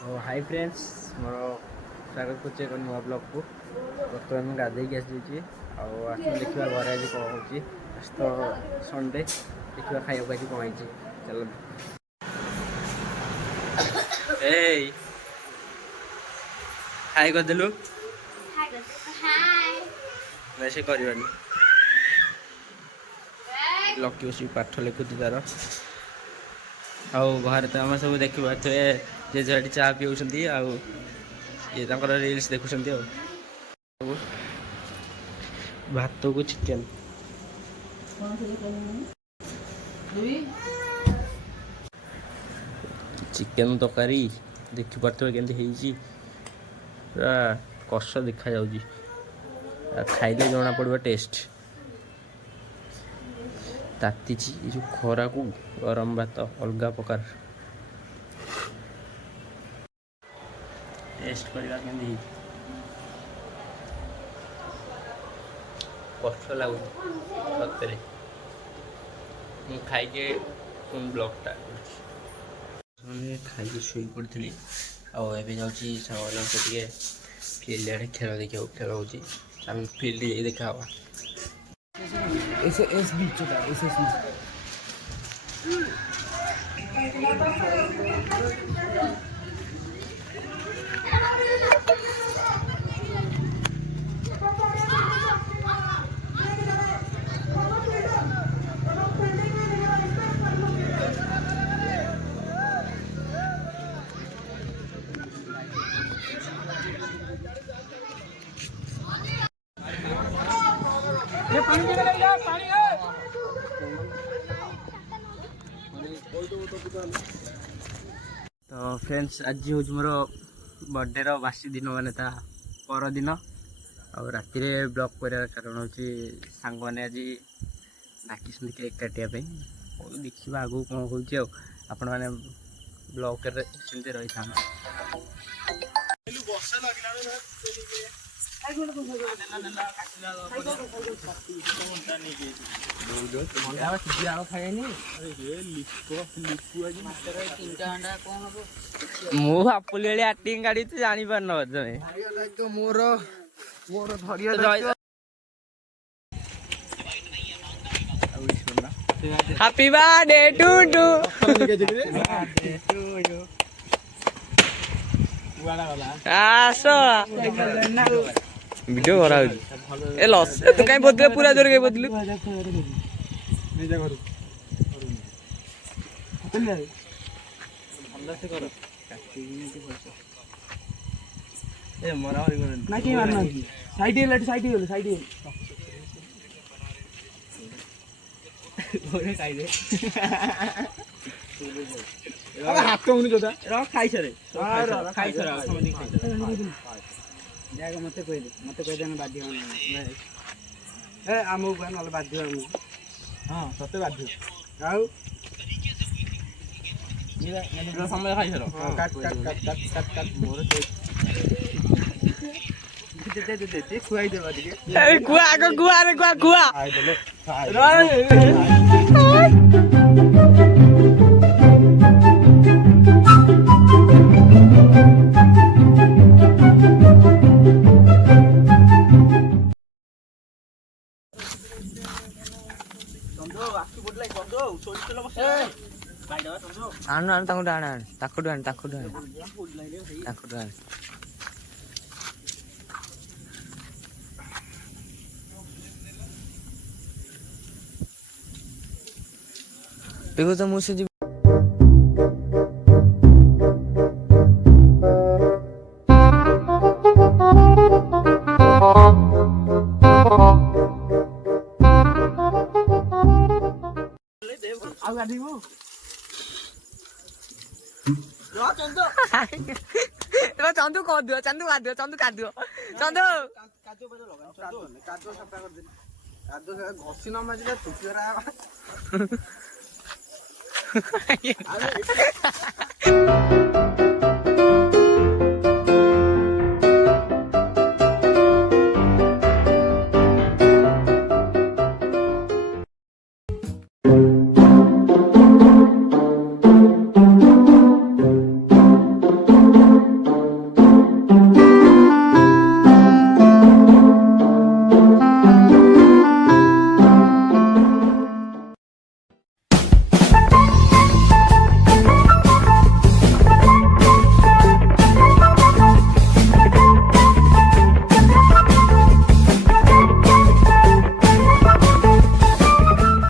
hi friends मोर स्वागत कर एक नुआ ब्लॉग को बर्तमान गाधे आसी आज देखा घर आज कौन हो आज तो संडे देखा खाया आज कौन है चल हाय करदेलु वैसे करवानी लकी बस पाठ लिखुची तार आर तो आम सब देखा जे जो चा पीऊँ ये रिल्स देखुं भात को चिकेन चिकेन तरकारी देखी पारे के पूरा कष देखा खाइले जना पड़ो टेस्ट ताती जो खरा को गरम भात अलग प्रकार टेस्ट करवा के कष्ट लगुच सतरे खाई ब्लॉगटा खाई शुई पड़ी आए जाऊँगी सारे फील्ड आड़े खेल देखा खेल हो फील्ड देखा तो फ्रेंड्स आज हूँ मोर बर्थडे बासी दिन माने पर दिन आ राति ब्लॉग कर कारण हूँ सांग मैंने आज डाकी केक काटापी देखा आगू कौन हो आपण मैंने ब्लॉग सेमती रही था मु आपुली एक्टिंग गाड़ी तो जानी पार न तुम्हें मोर मोर हैप्पी बर्थडे टू टू आस वीडियो करा ए लस तू कहीं बदले पूरा जोर कहीं बदलू ए मरा ना कि मारना साइड हे लट साइड हे साइड हे ओरे खाइ दे अबे हाथ तो उनी जोदा र खाइ छरे र खाइ छरा समझी खाइ जागा मते कह दे मैं बाध्य नहीं ए आमु गन वाला बाध्य हम हां सते बाध्य आउ ये मैंने समय खाइ छरो काट काट काट काट काट काट मोर दे खुआई देबा दिके ए खुआ आगो खुआ रे खुआ खुआ आइ देले आन आन ताकू डान ताकू डान ताकू डान ताकू डान देखो तो मुझसे जी चंदू कर दियो चंदू काट दियो चंदू काट दियो चंदू कादो पर लगा चंदू कादो सफा कर दे कादो से घसी न माजी चुकीरा